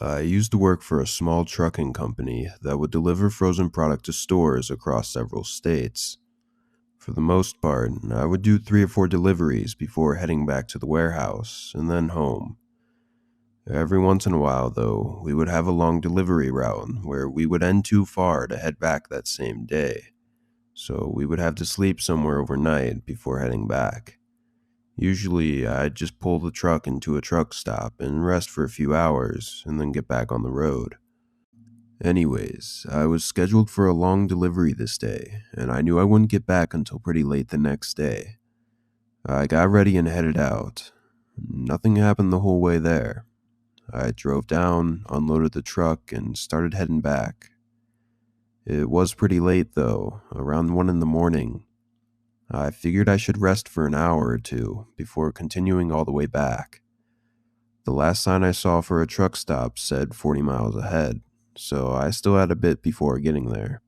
I used to work for a small trucking company that would deliver frozen product to stores across several states. For the most part, I would do 3 or 4 deliveries before heading back to the warehouse and then home. Every once in a while, though, we would have a long delivery route where we would end too far to head back that same day, so we would have to sleep somewhere overnight before heading back. Usually, I'd just pull the truck into a truck stop and rest for a few hours and then get back on the road. Anyways, I was scheduled for a long delivery this day, and I knew I wouldn't get back until pretty late the next day. I got ready and headed out. Nothing happened the whole way there. I drove down, unloaded the truck, and started heading back. It was pretty late though, around 1 in the morning. I figured I should rest for an hour or two before continuing all the way back. The last sign I saw for a truck stop said 40 miles ahead, so I still had a bit before getting there.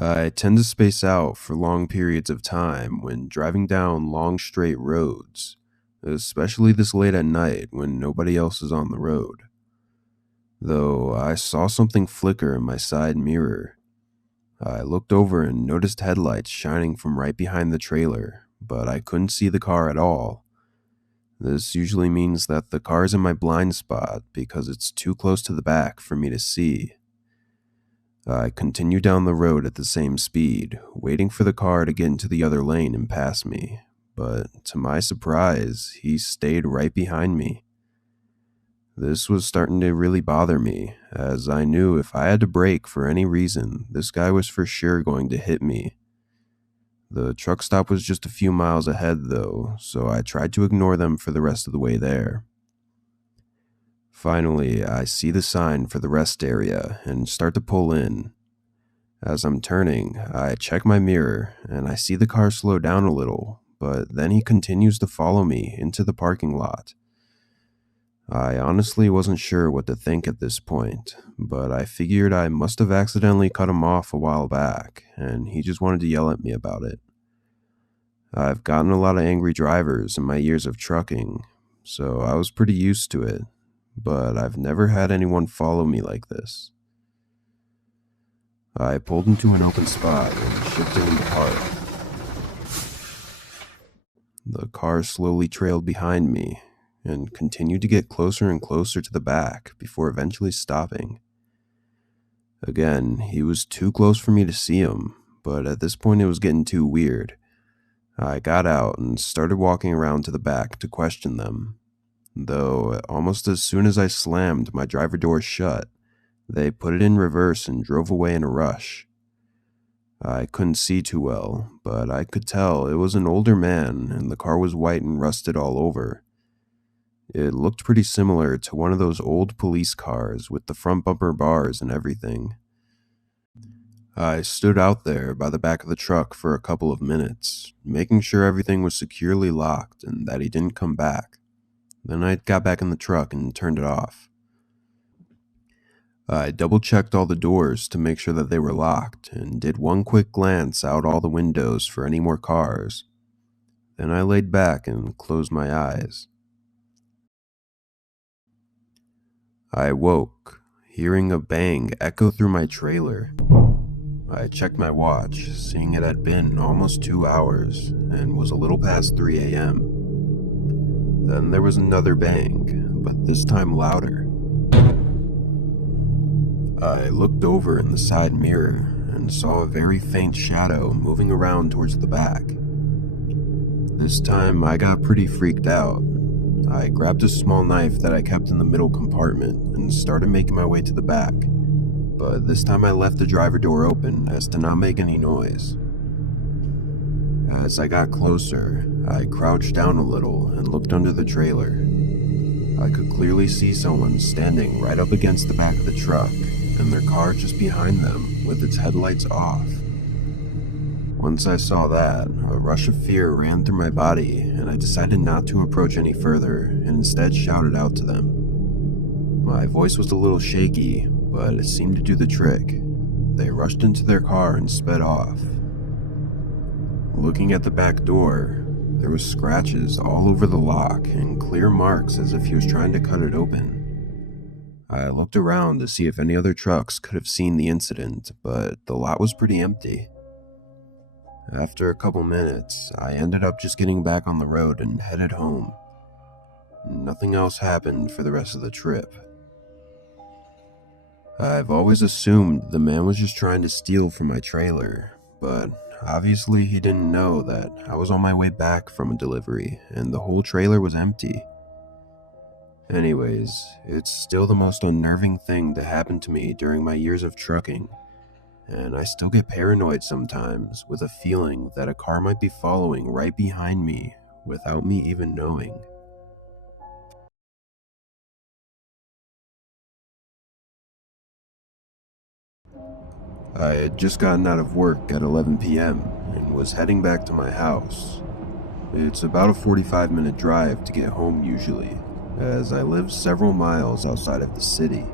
I tend to space out for long periods of time when driving down long straight roads, especially this late at night when nobody else is on the road. Though I saw something flicker in my side mirror. I looked over and noticed headlights shining from right behind the trailer, but I couldn't see the car at all. This usually means that the car is in my blind spot because it's too close to the back for me to see. I continued down the road at the same speed, waiting for the car to get into the other lane and pass me, but to my surprise, he stayed right behind me. This was starting to really bother me, as I knew if I had to brake for any reason, this guy was for sure going to hit me. The truck stop was just a few miles ahead though, so I tried to ignore them for the rest of the way there. Finally, I see the sign for the rest area and start to pull in. As I'm turning, I check my mirror and I see the car slow down a little, but then he continues to follow me into the parking lot. I honestly wasn't sure what to think at this point, but I figured I must have accidentally cut him off a while back, and he just wanted to yell at me about it. I've gotten a lot of angry drivers in my years of trucking, so I was pretty used to it, but I've never had anyone follow me like this. I pulled into an open spot and shifted into park. The car slowly trailed behind me and continued to get closer and closer to the back before eventually stopping. Again, he was too close for me to see him, but at this point it was getting too weird. I got out and started walking around to the back to question them. Though, almost as soon as I slammed my driver door shut, they put it in reverse and drove away in a rush. I couldn't see too well, but I could tell it was an older man and the car was white and rusted all over. It looked pretty similar to one of those old police cars with the front bumper bars and everything. I stood out there by the back of the truck for a couple of minutes, making sure everything was securely locked and that he didn't come back. Then I got back in the truck and turned it off. I double-checked all the doors to make sure that they were locked and did one quick glance out all the windows for any more cars. Then I laid back and closed my eyes. I woke, hearing a bang echo through my trailer. I checked my watch, seeing it had been almost 2 hours and was a little past 3 a.m. Then there was another bang, but this time louder. I looked over in the side mirror and saw a very faint shadow moving around towards the back. This time I got pretty freaked out. I grabbed a small knife that I kept in the middle compartment and started making my way to the back, but this time I left the driver door open as to not make any noise. As I got closer, I crouched down a little and looked under the trailer. I could clearly see someone standing right up against the back of the truck, and their car just behind them with its headlights off. Once I saw that, a rush of fear ran through my body, and I decided not to approach any further and instead shouted out to them. My voice was a little shaky, but it seemed to do the trick. They rushed into their car and sped off. Looking at the back door, there were scratches all over the lock and clear marks as if he was trying to cut it open. I looked around to see if any other trucks could have seen the incident, but the lot was pretty empty. After a couple minutes, I ended up just getting back on the road and headed home. Nothing else happened for the rest of the trip. I've always assumed the man was just trying to steal from my trailer, but obviously he didn't know that I was on my way back from a delivery and the whole trailer was empty. Anyways, it's still the most unnerving thing to happen to me during my years of trucking, and I still get paranoid sometimes with a feeling that a car might be following right behind me without me even knowing. I had just gotten out of work at 11 p.m. and was heading back to my house. It's about a 45-minute drive to get home usually, as I live several miles outside of the city.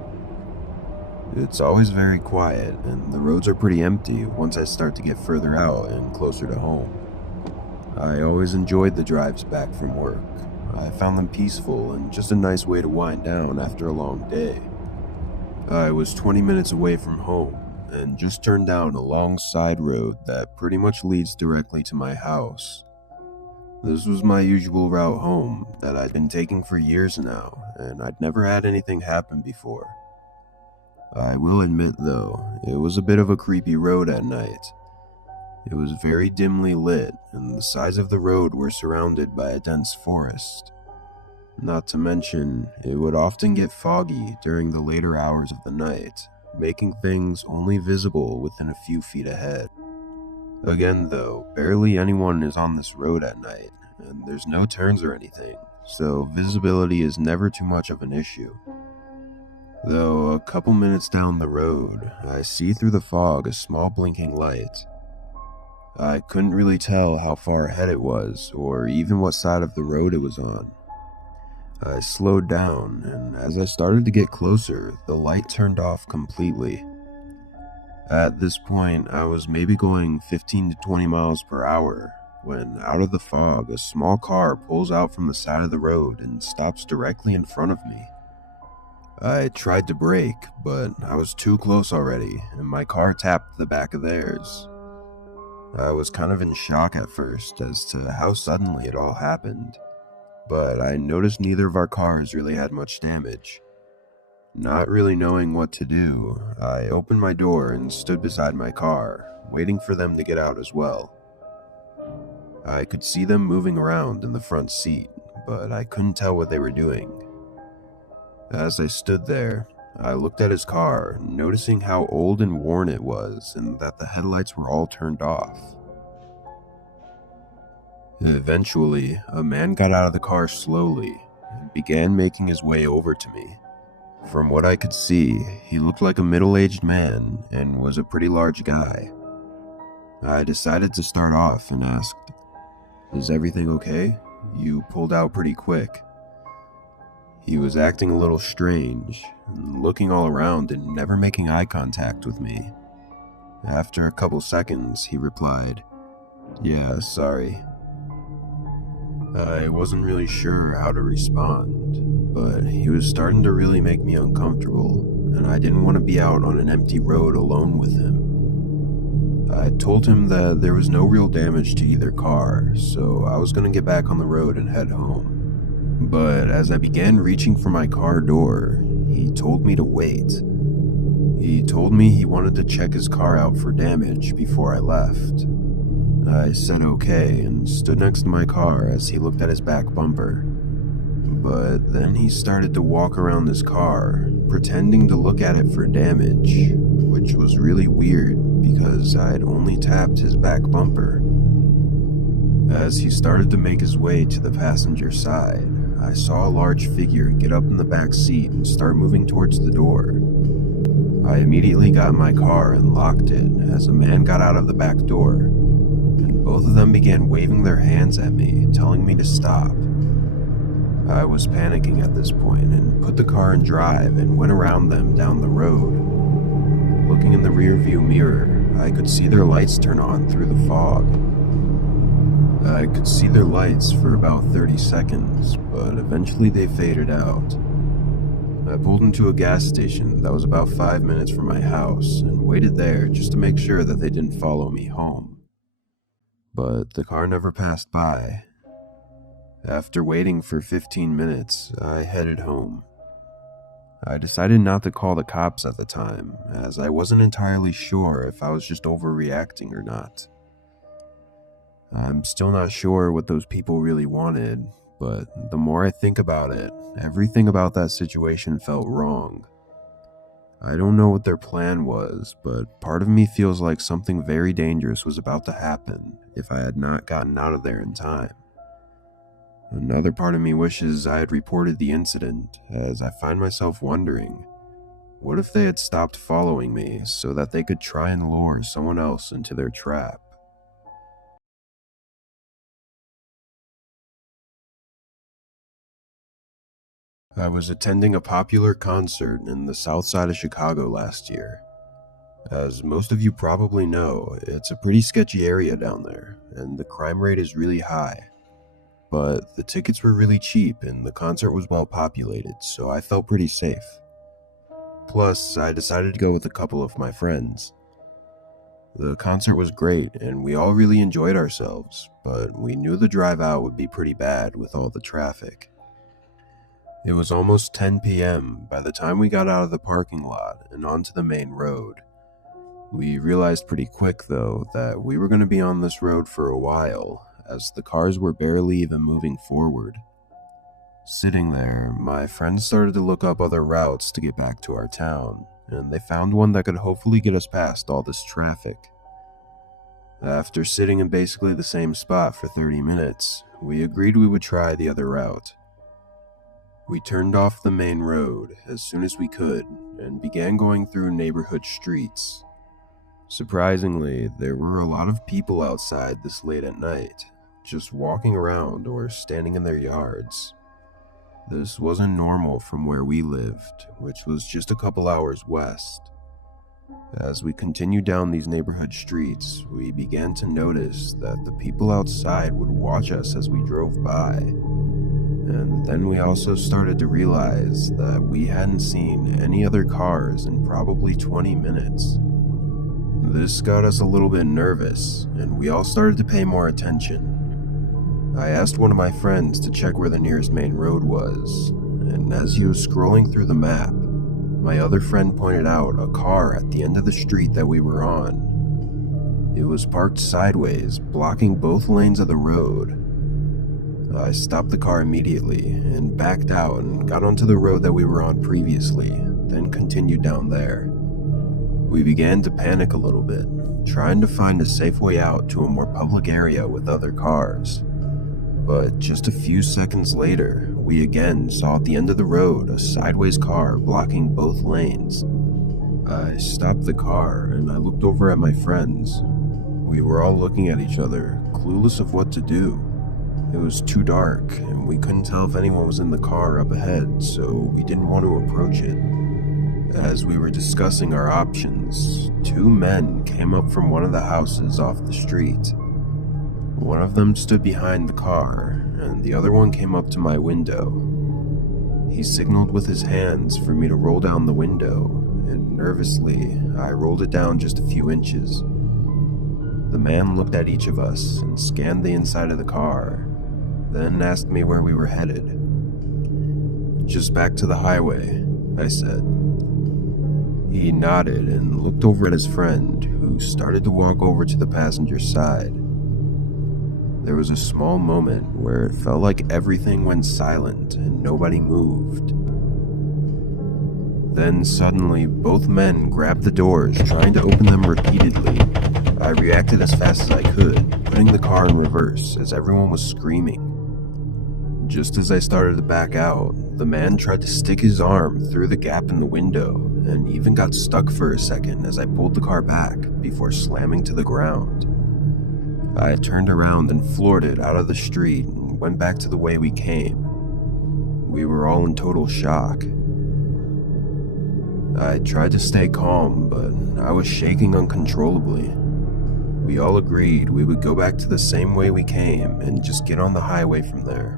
It's always very quiet, and the roads are pretty empty once I start to get further out and closer to home. I always enjoyed the drives back from work. I found them peaceful and just a nice way to wind down after a long day. I was 20 minutes away from home and just turned down a long side road that pretty much leads directly to my house. This was my usual route home that I'd been taking for years now, and I'd never had anything happen before. I will admit though, it was a bit of a creepy road at night. It was very dimly lit, and the sides of the road were surrounded by a dense forest. Not to mention, it would often get foggy during the later hours of the night, making things only visible within a few feet ahead. Again though, barely anyone is on this road at night, and there's no turns or anything, so visibility is never too much of an issue. Though a couple minutes down the road, I see through the fog a small blinking light. I couldn't really tell how far ahead it was, or even what side of the road it was on. I slowed down, and as I started to get closer, the light turned off completely. At this point, I was maybe going 15 to 20 miles per hour, when out of the fog, a small car pulls out from the side of the road and stops directly in front of me. I tried to brake, but I was too close already, and my car tapped the back of theirs. I was kind of in shock at first as to how suddenly it all happened, but I noticed neither of our cars really had much damage. Not really knowing what to do, I opened my door and stood beside my car, waiting for them to get out as well. I could see them moving around in the front seat, but I couldn't tell what they were doing. As I stood there, I looked at his car, noticing how old and worn it was and that the headlights were all turned off. Eventually, a man got out of the car slowly and began making his way over to me. From what I could see, he looked like a middle-aged man and was a pretty large guy. I decided to start off and asked, "Is everything okay? You pulled out pretty quick." He was acting a little strange, looking all around and never making eye contact with me. After a couple seconds, he replied, "Yeah, sorry." I wasn't really sure how to respond, but he was starting to really make me uncomfortable, and I didn't want to be out on an empty road alone with him. I told him that there was no real damage to either car, so I was going to get back on the road and head home. But as I began reaching for my car door, he told me to wait. He told me he wanted to check his car out for damage before I left. I said okay and stood next to my car as he looked at his back bumper. But then he started to walk around his car, pretending to look at it for damage, which was really weird because I had only tapped his back bumper. As he started to make his way to the passenger side, I saw a large figure get up in the back seat and start moving towards the door. I immediately got in my car and locked it as a man got out of the back door, and both of them began waving their hands at me, telling me to stop. I was panicking at this point and put the car in drive and went around them down the road. Looking in the rearview mirror, I could see their lights turn on through the fog. I could see their lights for about 30 seconds, but eventually they faded out. I pulled into a gas station that was about 5 minutes from my house and waited there just to make sure that they didn't follow me home. But the car never passed by. After waiting for 15 minutes, I headed home. I decided not to call the cops at the time, as I wasn't entirely sure if I was just overreacting or not. I'm still not sure what those people really wanted, but the more I think about it, everything about that situation felt wrong. I don't know what their plan was, but part of me feels like something very dangerous was about to happen if I had not gotten out of there in time. Another part of me wishes I had reported the incident, as I find myself wondering, what if they had stopped following me so that they could try and lure someone else into their trap? I was attending a popular concert in the south side of Chicago last year. As most of you probably know, it's a pretty sketchy area down there, and the crime rate is really high. But the tickets were really cheap and the concert was well populated, so I felt pretty safe. Plus, I decided to go with a couple of my friends. The concert was great and we all really enjoyed ourselves, but we knew the drive out would be pretty bad with all the traffic. It was almost 10 p.m. by the time we got out of the parking lot and onto the main road. We realized pretty quick, though, that we were going to be on this road for a while, as the cars were barely even moving forward. Sitting there, my friends started to look up other routes to get back to our town, and they found one that could hopefully get us past all this traffic. After sitting in basically the same spot for 30 minutes, we agreed we would try the other route. We turned off the main road as soon as we could and began going through neighborhood streets. Surprisingly, there were a lot of people outside this late at night, just walking around or standing in their yards. This wasn't normal from where we lived, which was just a couple hours west. As we continued down these neighborhood streets, we began to notice that the people outside would watch us as we drove by. And then we also started to realize that we hadn't seen any other cars in probably 20 minutes. This got us a little bit nervous, and we all started to pay more attention. I asked one of my friends to check where the nearest main road was, and as he was scrolling through the map, my other friend pointed out a car at the end of the street that we were on. It was parked sideways, blocking both lanes of the road. I stopped the car immediately and backed out and got onto the road that we were on previously, then continued down there. We began to panic a little bit, trying to find a safe way out to a more public area with other cars. But just a few seconds later, we again saw at the end of the road a sideways car blocking both lanes. I stopped the car and I looked over at my friends. We were all looking at each other, clueless of what to do. It was too dark, and we couldn't tell if anyone was in the car up ahead, so we didn't want to approach it. As we were discussing our options, two men came up from one of the houses off the street. One of them stood behind the car, and the other one came up to my window. He signaled with his hands for me to roll down the window, and nervously, I rolled it down just a few inches. The man looked at each of us and scanned the inside of the car, then asked me where we were headed. "Just back to the highway," I said. He nodded and looked over at his friend, who started to walk over to the passenger side. There was a small moment where it felt like everything went silent and nobody moved. Then suddenly, both men grabbed the doors, trying to open them repeatedly. I reacted as fast as I could, putting the car in reverse as everyone was screaming. Just as I started to back out, the man tried to stick his arm through the gap in the window and even got stuck for a second as I pulled the car back before slamming to the ground. I turned around and floored it out of the street and went back to the way we came. We were all in total shock. I tried to stay calm, but I was shaking uncontrollably. We all agreed we would go back to the same way we came and just get on the highway from there.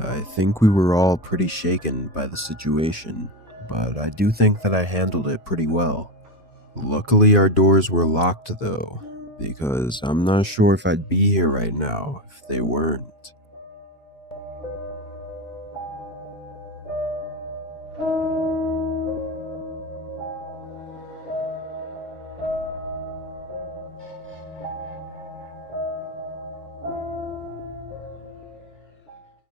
I think we were all pretty shaken by the situation, but I do think that I handled it pretty well. Luckily, our doors were locked though, because I'm not sure if I'd be here right now if they weren't.